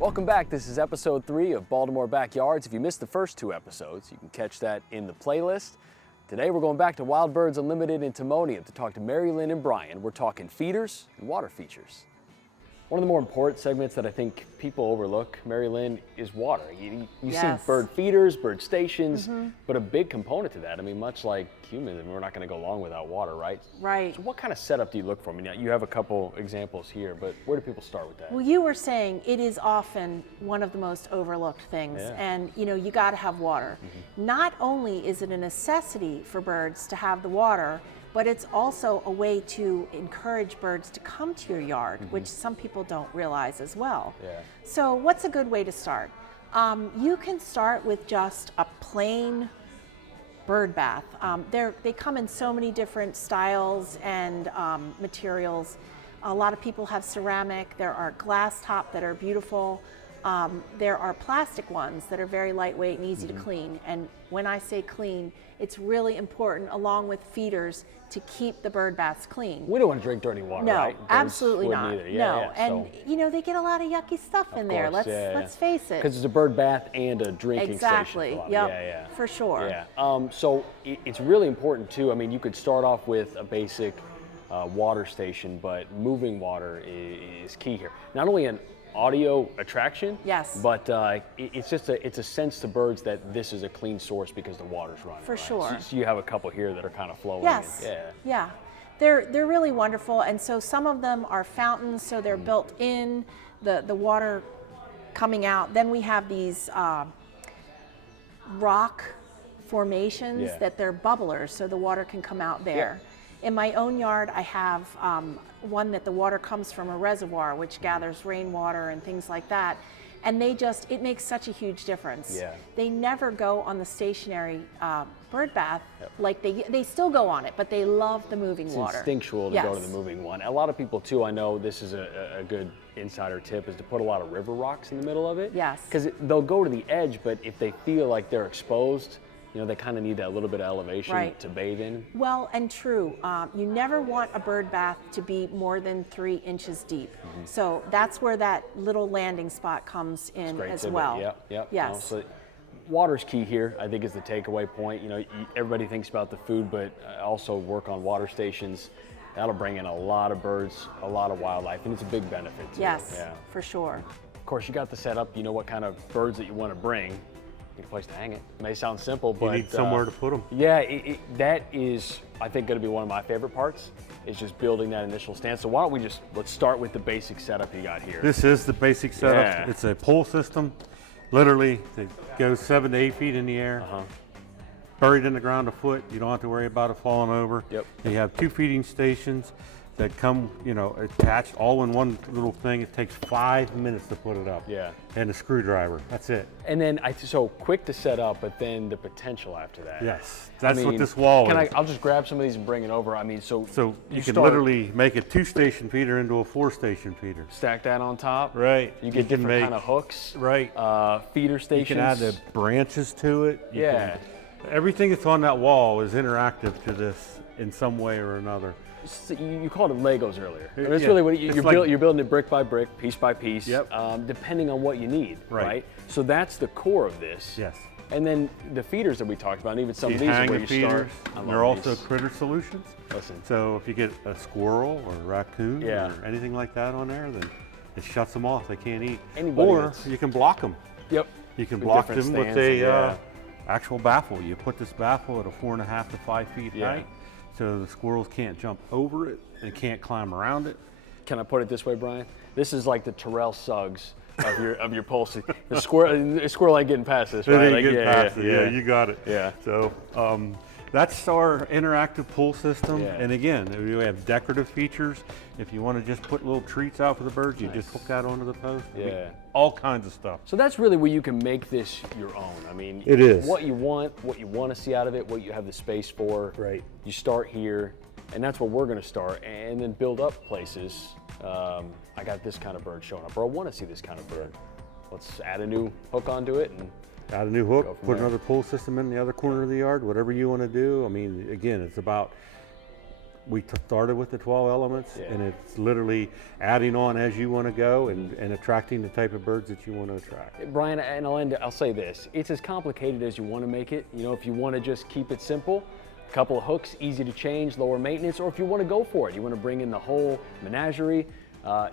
Welcome back. This is episode 3 of Baltimore Backyards. If you missed the first 2 episodes, you can catch that in the playlist. Today we're going back to Wild Birds Unlimited in Timonium to talk to Mary Lynn and Brian. We're talking feeders and water features. One of the more important segments that I think people overlook, Mary Lynn, is water. You Yes. see bird feeders, bird stations, but a big component to that, I mean, much like humans, we're not going to go long without water, right? Right. So what kind of setup do you look for? I mean, you have a couple examples here, but where do people start with that? Well, you were saying it is often one of the most overlooked things, Yeah. and you got to have water. Not only is it a necessity for birds to have the water, but it's also a way to encourage birds to come to your yard, which some people don't realize as well. Yeah. So what's a good way to start? You can start with just a plain bird bath. They come in so many different styles and materials. A lot of people have ceramic. There are glass top that are beautiful. There are plastic ones that are very lightweight and easy to clean. And when I say clean, it's really important, along with feeders, to keep the bird baths clean. We don't want to drink dirty water, No, right? Birds absolutely wouldn't not. either. Yeah, No, yeah. and they get a lot of yucky stuff in there. course, Let's face it. Because it's a bird bath and a drinking Exactly. station. Yep. Yeah. For sure. Yeah. So it's really important too. I mean, you could start off with a basic water station, but moving water is key here. Not only an audio attraction, Yes. but it's a sense to birds that this is a clean source because the water's running. For right? sure. So you have a couple here that are kind of flowing. Yes. And, Yeah. They're really wonderful, and so some of them are fountains, so they're built in the water coming out. Then we have these rock formations Yeah. that they're bubblers, so the water can come out there. In my own yard, I have one that the water comes from a reservoir, which gathers rainwater and things like that. And it makes such a huge difference. Yeah. They never go on the stationary bird bath, like they still go on it, but they love the moving It's water. instinctual to go to the moving one. A lot of people too, I know this is a good insider tip, is to put a lot of river rocks in the middle of it. Yes. Because they'll go to the edge, but if they feel like they're exposed, they kind of need that little bit of elevation Right. to bathe in. Well, and true. You never want a bird bath to be more than 3 inches deep. So that's where that little landing spot comes in Great as tidbit. well. Yep. Yes. So water's key here, I think, is the takeaway point. Everybody thinks about the food, but also work on water stations. That'll bring in a lot of birds, a lot of wildlife, and it's a big benefit too. Yes, Yeah. for sure. Of course, you got the setup. You know what kind of birds that you want to bring. Need a place to hang it. May sound simple, but You need somewhere to put them. Yeah, that is, I think, going to be one of my favorite parts. Is just building that initial stand. So why don't we let's start with the basic setup you got here. This is the basic setup. Yeah. It's a pole system. Literally, it goes 7 to 8 feet in the air. Buried in the ground a foot. You don't have to worry about it falling over. Yep. You have 2 feeding stations that come, attached all in one little thing. It takes 5 minutes to put it up. Yeah. And a screwdriver. That's it. And then so quick to set up, but then the potential after that. Yes. That's what this wall is. I'll just grab some of these and bring it over. I mean, so you can start- literally make a 2-station feeder into a 4-station feeder. stack that on top. Right. You get can different make- kind of hooks. Right. Feeder You stations. can add the branches to it. You Yeah. everything that's on that wall is interactive to this in some way or another. So you called them Legos earlier. I mean, that's Yeah. really what It's you're, like- you're building it brick by brick, piece by piece, Yep. depending on what you need, Right. So that's the core of this. Yes. And then the feeders that we talked about, and even some You of these are hang where the you feeders. start. I love They're also these. critter solutions. Listen. So if you get a squirrel or a raccoon Yeah. or anything like that on there, then it shuts them off. They can't eat. Anybody or that's- you can block them. Yep. You can With block different them with stands and- a actual baffle. You put this baffle at a 4.5 to 5 feet Yeah. height, so the squirrels can't jump over it and can't climb around it. Can I put it this way, Brian? This is like the Terrell Suggs of your pulse. The squirrel ain't getting past this, It right? ain't Like, getting past it. Yeah, you got it. Yeah. So that's our interactive pool system. Yeah. And again, we have decorative features. If you want to just put little treats out for the birds, you Nice. just hook that onto the post. I mean, Yeah. all kinds of stuff. So that's really where you can make this your own. I mean, It is. what you want to see out of it, what you have the space for. Right. You start here, and that's where we're going to start, and then build up places. I got this kind of bird showing up, or I want to see this kind of bird. Let's add a new hook onto it, and Add a new Go hook, from put there. another pull system in the other corner of the yard, whatever you want to do. I mean, again, it's about we started with the 12 elements, and it's literally adding on as you want to go and attracting the type of birds that you want to attract. Brian, and I'll say this, it's as complicated as you want to make it. You know, if you want to just keep it simple, a couple of hooks, easy to change, lower maintenance, or if you want to go for it, you want to bring in the whole menagerie,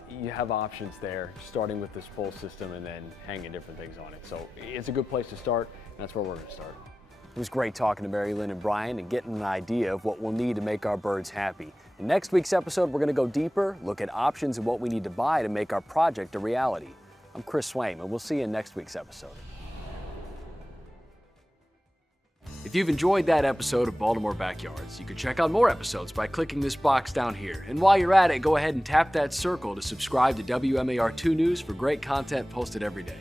you have options there, starting with this full system and then hanging different things on it. So it's a good place to start, and that's where we're going to start. It was great talking to Mary Lynn and Brian and getting an idea of what we'll need to make our birds happy. In next week's episode, we're going to go deeper, look at options and what we need to buy to make our project a reality. I'm Chris Swaim, and we'll see you in next week's episode. If you've enjoyed that episode of Baltimore Backyards, you can check out more episodes by clicking this box down here. And while you're at it, go ahead and tap that circle to subscribe to WMAR 2 News for great content posted every day.